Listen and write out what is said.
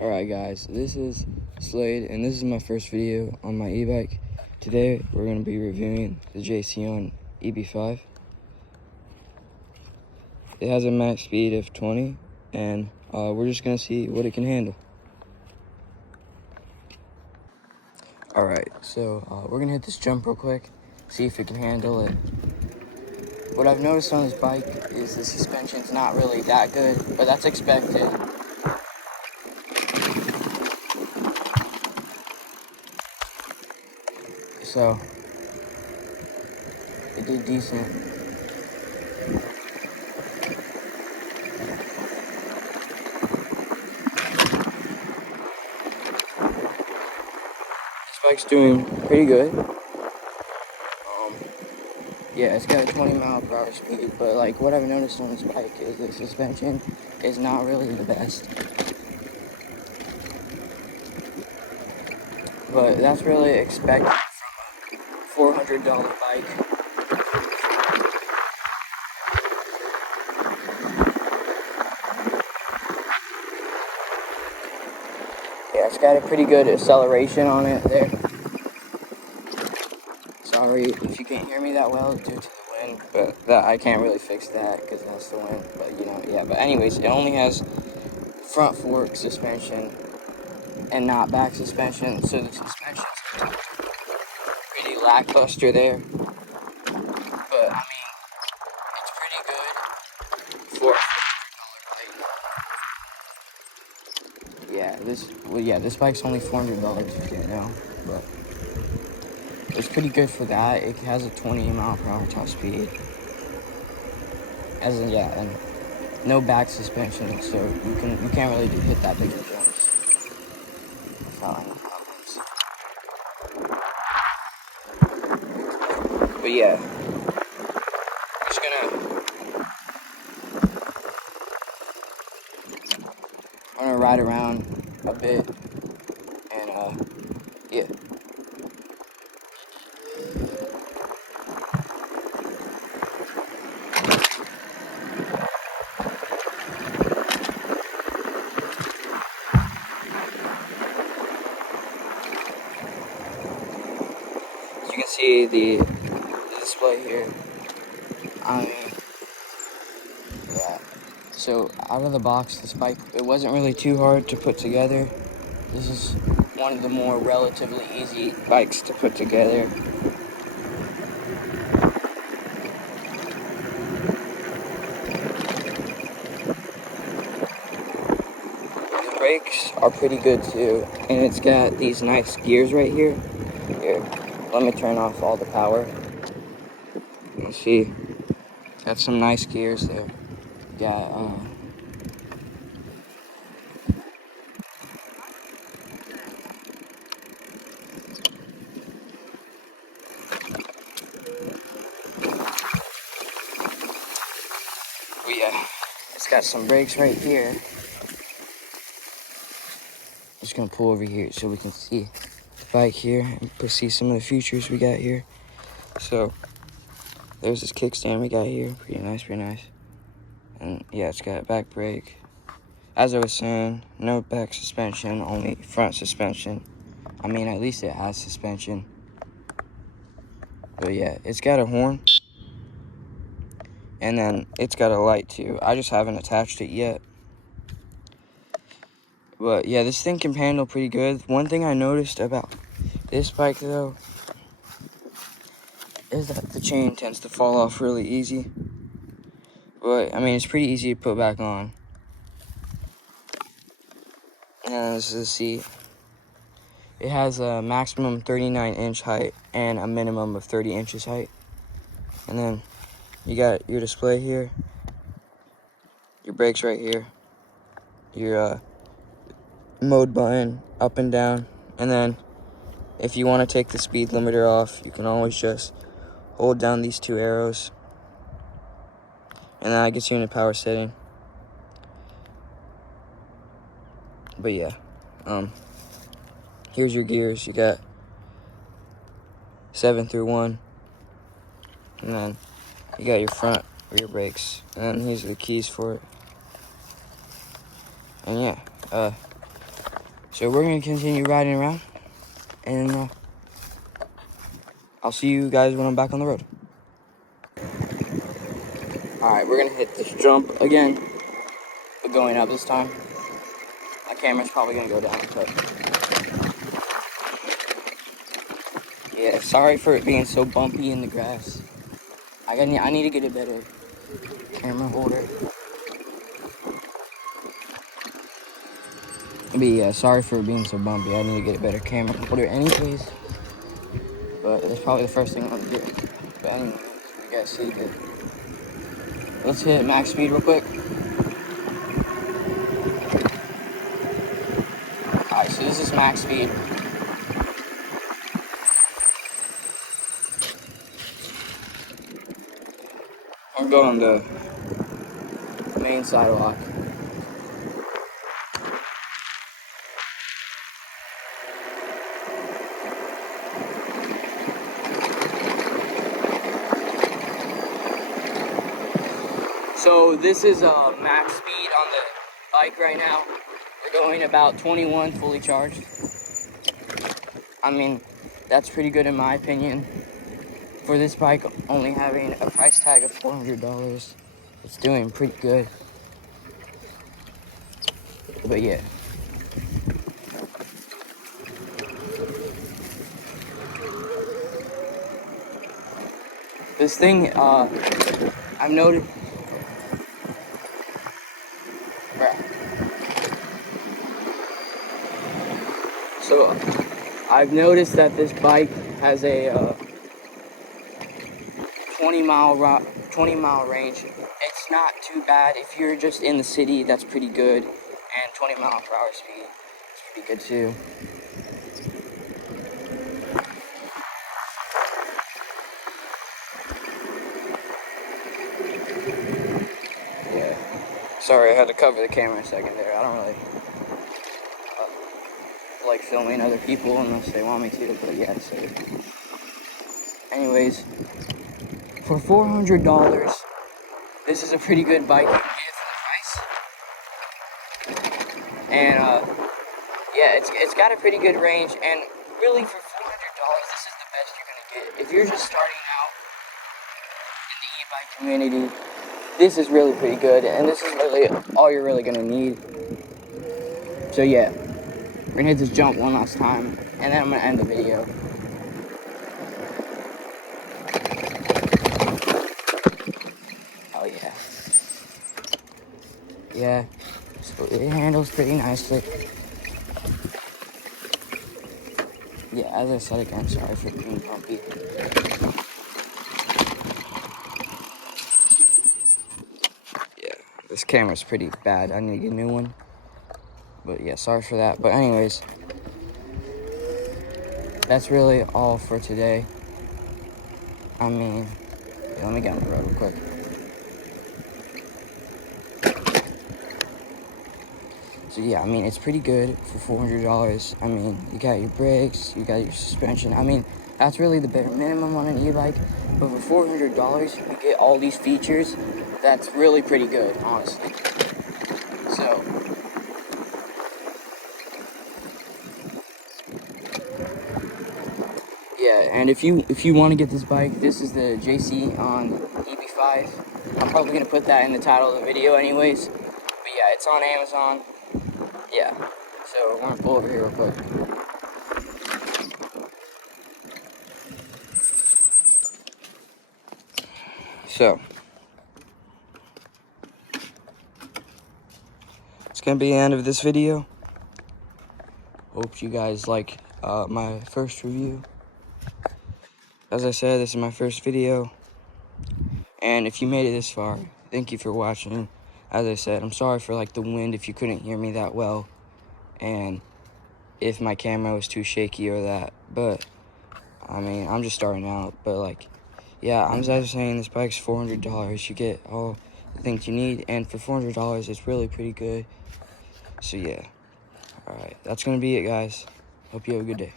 Alright guys, this is Slade and this is my first video on my e-bike. Today we're going to be reviewing the Jaison eb5. It has a max speed of 20 and we're just going to see what it can handle. Alright, so we're going to hit this jump real quick, see if it can handle it. What I've noticed on this bike is the suspension's not really that good, but that's expected. So, it did decent. This bike's doing pretty good. Yeah, it's got a 20-mile-per-hour speed, but like what I've noticed on this bike is the suspension is not really the best. But that's really expected from a $400 bike. Yeah, it's got a pretty good acceleration on it there. Sorry if you can't hear me that well due to the wind, but I can't really fix that because that's the wind. But you know, yeah. But anyways, it only has front fork suspension and not back suspension, so the suspension's pretty lackluster there. But I mean, it's pretty good for a $400 bike. Yeah, this bike's only $400 if you didn't know, but it's pretty good for that. It has a 20-mile-per-hour top speed. And no back suspension, so you can't really hit that big of jumps without any problems. But yeah, I'm gonna ride around a bit, and yeah. As you can see the display here. I mean, yeah. So out of the box, this bike, it wasn't really too hard to put together. This is one of the more relatively easy bikes to put together. The brakes are pretty good too, and it's got these nice gears right here. Here, let me turn off all the power. You can see, got some nice gears there. Got yeah, it's got some brakes right here. I'm just gonna pull over here so we can see the bike here and see some of the features we got here. So there's this kickstand we got here, pretty nice. And yeah, it's got back brake. As I was saying, no back suspension, only front suspension. I mean, at least it has suspension. But yeah, it's got a horn. And then it's got a light too. I just haven't attached it yet. But yeah, this thing can handle pretty good. One thing I noticed about this bike though is that the chain tends to fall off really easy. But I mean, it's pretty easy to put back on. And this is the seat. It has a maximum 39-inch height and a minimum of 30 inches height. And then you got your display here, your brakes right here, your mode button up and down, and then if you want to take the speed limiter off, you can always just hold down these two arrows, and then that gets you in a power setting. But yeah, here's your gears. You got 7 through 1, and then you got your front rear brakes, and then these are the keys for it. And yeah, So we're gonna continue riding around, and I'll see you guys when I'm back on the road. All right, we're gonna hit this jump again, but going up this time. My camera's probably gonna go down, but yeah, sorry for it being so bumpy in the grass. I need to get a better camera holder. But yeah, sorry for it being so bumpy. I need to get a better camera holder anyways. But that's probably the first thing I'm gonna do. But anyways, you guys see it. Let's hit max speed real quick. Alright, so this is max speed. I'm going the main sidewalk. So this is max speed on the bike right now. We're going about 21 fully charged. I mean, that's pretty good in my opinion. For this bike only having a price tag of $400, it's doing pretty good. But yeah. This thing, I've noted. So, I've noticed that this bike has a 20 mile range. It's not too bad. If you're just in the city, that's pretty good. And 20 mile per hour speed is pretty good too. Yeah. Sorry, I had to cover the camera a second there. I don't really like filming other people unless they want me to, but yeah, so. Anyways, for $400, this is a pretty good bike you can get for the price. And yeah, it's got a pretty good range, and really for $400, this is the best you're gonna get. If you're just starting out in the e-bike community, this is really pretty good, and this is really all you're really gonna need. So yeah, we're gonna hit this jump one last time, and then I'm gonna end the video. Oh yeah. Yeah, so it handles pretty nicely. Yeah, as I said again, sorry for being bumpy. Yeah, this camera's pretty bad. I need to get a new one. But yeah, sorry for that. But anyways, that's really all for today. I mean, yeah, let me get on the road real quick. So yeah, I mean, it's pretty good for $400. I mean, you got your brakes, you got your suspension. I mean, that's really the bare minimum on an e-bike. But for $400, you get all these features. That's really pretty good, honestly. So, yeah, and if you want to get this bike, this is the Jaison eb5. I'm probably gonna put that in the title of the video, anyways. But yeah, it's on Amazon. Yeah, so we're gonna pull over here real quick. So, it's gonna be the end of this video. Hope you guys like my first review. As I said, this is my first video. And if you made it this far, thank you for watching. As I said, I'm sorry for like the wind if you couldn't hear me that well. And if my camera was too shaky or that. But, I mean, I'm just starting out. But like, yeah, I'm just saying this bike's $400. You get all the things you need. And for $400, it's really pretty good. So yeah. Alright, that's going to be it, guys. Hope you have a good day.